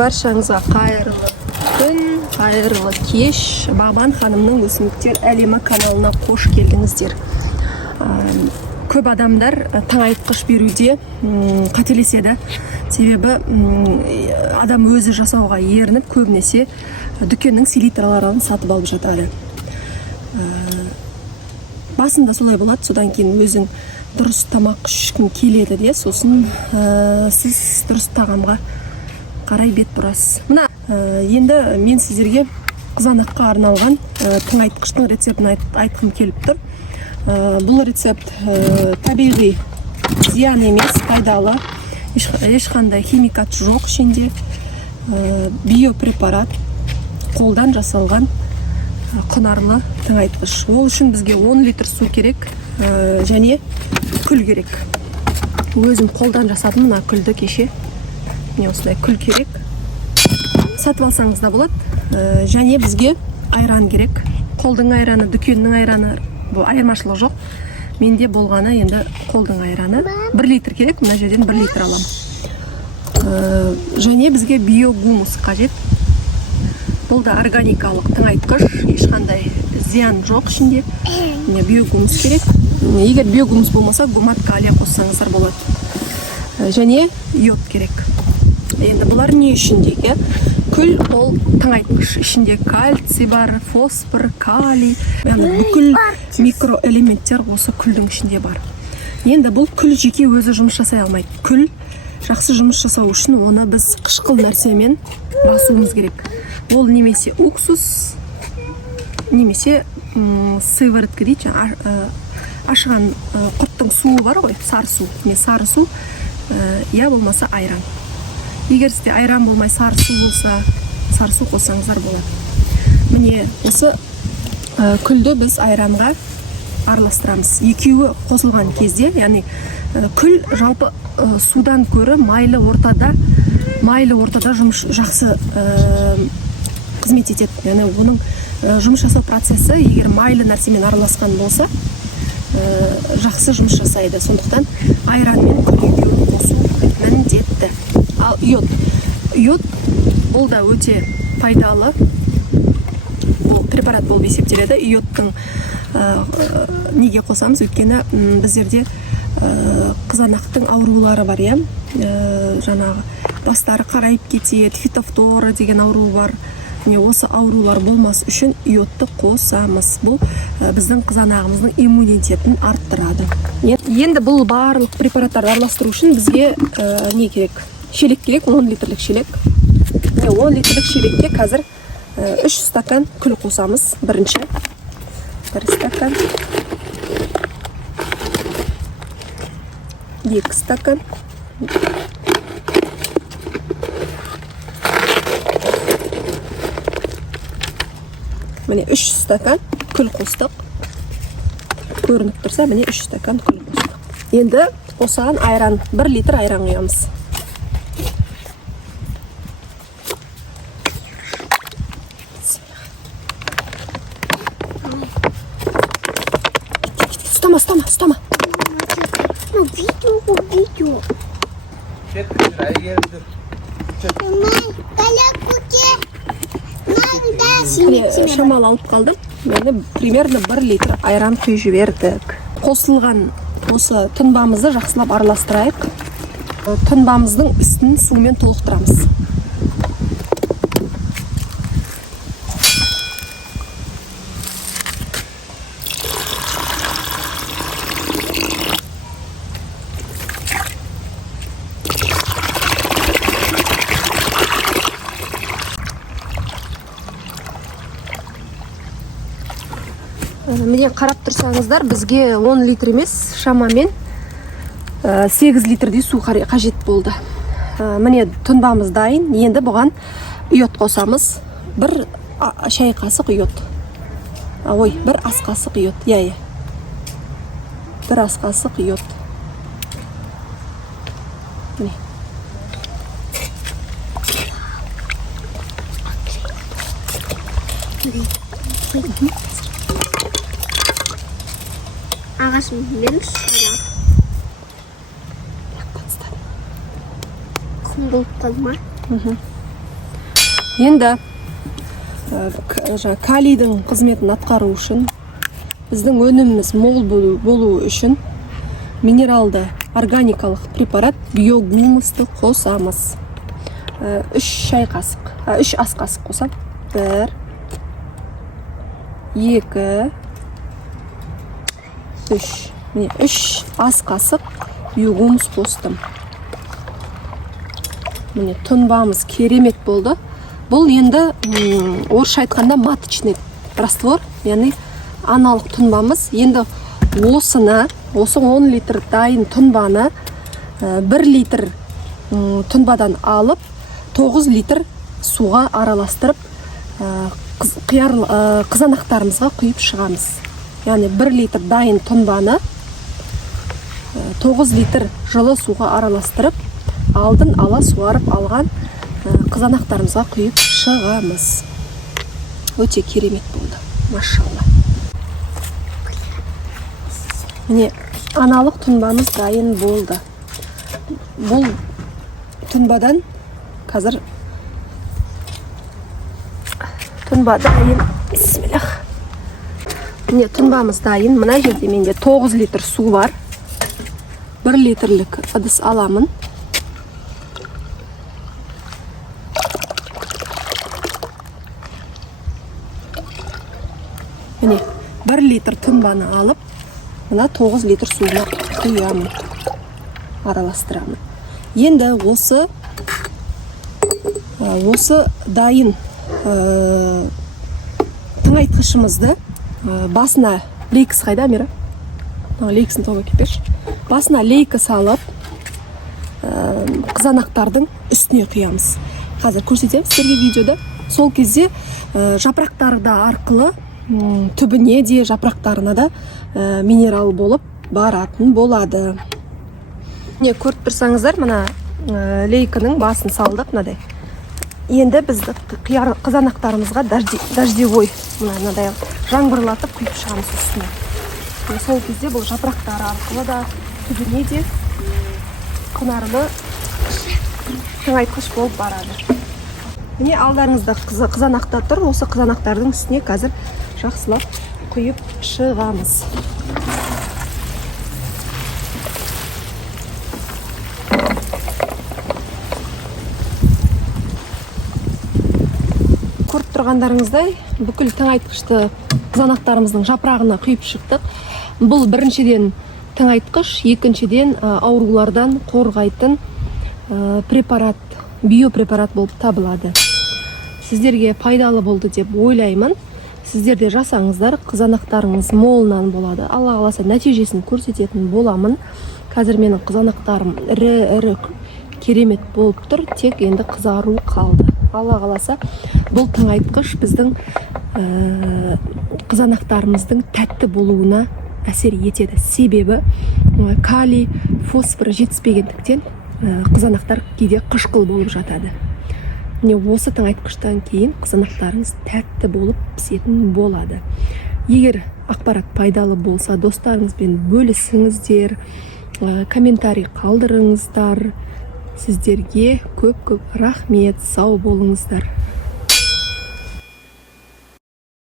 Баршаңызға қайырлы күн, қайырлы кеш. Бағбан ханымның өсімдіктер әлемі каналына қош келдіңіздер. Көп адамдар таңайтқыш беруде қателеседі. Себебі адам өзі жасауға ерініп, көбінесе дүкеннің селитраларын сатып алып жатады. Басында солай болады, содан кейін өзің дұрыс тамақ ішкің келеді де, сосын сіз дұрыс тағамға қарай бет бұрасыз. Мына енді мен сіздерге қызанаққа арналған тыңайтқыштың рецептін айтқым келіп тұр. Бұл рецепт табиғи, зиян емес, пайдалы, ешқандай химикат жоқ ішінде, биопрепарат, қолдан жасалған құнарлы тыңайтқыш. Ол үшін бізге 10 литр су керек және күл керек. Өзім қолдан жасадым мына күлді кеше. Міне осындай күл керек. Сатып алсаңыз да болады. Және бізге айран керек. Қолдың айраны, дүкеннің айраны, бұл айырмашылық жоқ. Менде болғаны енді қолдың айраны. 1 литр керек, мына жерден 1 литр алам. Және бізге биогумус қажет. Бұл да органикалық тыңайтқыш, ешқандай зиян жоқ ішінде. Міне биогумус керек. Егер биогумус болмаса, гумат калия қоссаңыздар болады. Және йод керек. Енді бұлар не үшін дейік? Күл ол тыңайтқыш. Ішінде кальций бар, фосфор, калий, бүкіл микроэлементтер осы күлдің ішінде бар. Енді бұл күл жеке өзі жұмыс жасай алмайды. Күл жақсы жұмыс жасау үшін оны біз қышқыл нәрсемен басуымыз керек. Ол немесе уксус, немесе сыворотка дейді, ашыған құрттың суы бар ғой, сары су. Сары су, я болмаса айран. Егер сізде айран болмай сары су болса, сары су қоссаңыздар болады. Міне осы күлді біз айранға араластырамыз. Екеуі қосылған кезде, яғни күл жалпы судан көрі майлы ортада жұмыс жақсы қызмет етеді. Яғни оның жұмыс жасау процесі егер майлы нәрсемен араласқан болса, жақсы жұмыс жасайды. Сондықтан айран мен күл екеуін қосу міндетті. Ал йод бұл да өте пайдалы. Бұл препарат болып есептеледі. Йодтың неге қосамыз? Өйткені біздерде қызанақтың аурулары бар, жаңағы бастары қарайып кетеді, фитофтора деген ауру бар. Осы аурулар болмас үшін йодты қосамыз. Бұл біздің қызанағымыздың иммунитетін арттырады. Енді бұл барлық препараттарды араластыру үшін бізге не керек? Шелек керек, 10 литрлік шелек. 10 литрлік шелекке қазір 3 стакан күл қосамыз. Бірінші 1 стакан, 2 стакан, міне 3 стакан күл қостық. Көрініп тұрса, міне 3 стакан күл қостық. Енді осыған айран, 1 литр айран құямыз. Стама. Ну, видео. Шамал алып қалдым. Мені примерно 1 литр айран құйып жібердік. Қосылған осы тұнбамызды жақсылап араластырайық. Тұнбамыздың үстін сумен толықтырамыз. Міне қарап тұрсаңыздар, бізге 10 литр емес, шамамен 8 литрдей су қажет болды. Міне тұнбамыз дайын. Енді бұған йод қосамыз. 1 шай қасық йод. 1 ас қасық йод. 1 ас қасық йод. Міне. Ағашым беріңіз шара. Құм болып қалды ма? Енді калийдің қызметін атқару үшін, біздің өніміміз мол болу үшін минералды органикалық препарат биогумусты қосамыз. 3 ас қасық қосам. 1, 2, 3. Міне 3 ас қасық биогумус қостым. Міне тұнбамыз керемет болды. Бұл енді орысша айтқанда маточный раствор, яғни аналық тұнбамыз. Енді осы 10 литр дайын тұнбаны 1 литр тұнбадан алып 9 литр суға араластырып қызанақтарымызға құйып шығамыз. Яғни 1 литр дайын тұнбаны 9 литр жылы суға араластырып алдын ала суарып алған қызанақтарымызға құйып шығамыз. Өте керемет болды, машалла. Міне аналық тұнбамыз дайын болды. Бұл тұнбадан қазір тұнба дайын. Бисмиллах. Міне тұнбамыз дайын. Мына жерде менде 9 литр су бар. 1 литрлік ыдыс аламын. Міне 1 литр тұнбаны алып, мына 9 литр суына құямын, араластырамын. Енді осы дайын тыңайтқышымызды басына лейкіс қайда, Мира? Лейкісін тоға кепеш. Басына лейкі салып, қызанақтардың үстіне құямыз. Қазір көрсетемін сіздерге видеода. Сол кезде жапырақтары да арқылы түбіне де жапырақтарына да минерал болып баратын болады. Не көріп тұрсаңыздар, мына лейкінің басын салдық, мынадай. Енді бізді қызанақтарымызға дождевой, мынадай жаңбырлатып құйып шығамыз үстіне. Сол кезде бұл жапырақтары арқылы да түбіне де құнарлы тыңайтқыш болып барады. Міне алдарыңызда қызанақтар тұр. Осы қызанақтардың үстіне қазір жақсылап құйып шығамыз. Көріп тұрғандарыңыздай, бүкіл тыңайтқышты қызанақтарымыздың жапырағына құйып шықтық. Бұл біріншіден тыңайтқыш, екіншіден аурулардан қорғайтын препарат, биопрепарат болып табылады. Сіздерге пайдалы болды деп ойлаймын. Сіздерде жасаңыздар, қызанақтарыңыз молынан болады. Алла қаласа нәтижесін көрсететін боламын. Қазір менің қызанақтарым ірі керемет болып тұр, тек енді қызару қалды. Алла қаласа бұл тыңайтқыш біздің қызанақтарымыздың тәтті болуына әсер етеді. Себебі калий, фосфор жетіспегендіктен қызанақтар кейде қышқыл болып жатады. Міне осы тыңайтқыштан кейін қызанақтарыңыз тәтті болып пісетін болады. Егер ақпарат пайдалы болса, достарыңызбен бөлісіңіздер, комментарий қалдырыңыздар. Сіздерге көп рахмет, сау болыңыздар.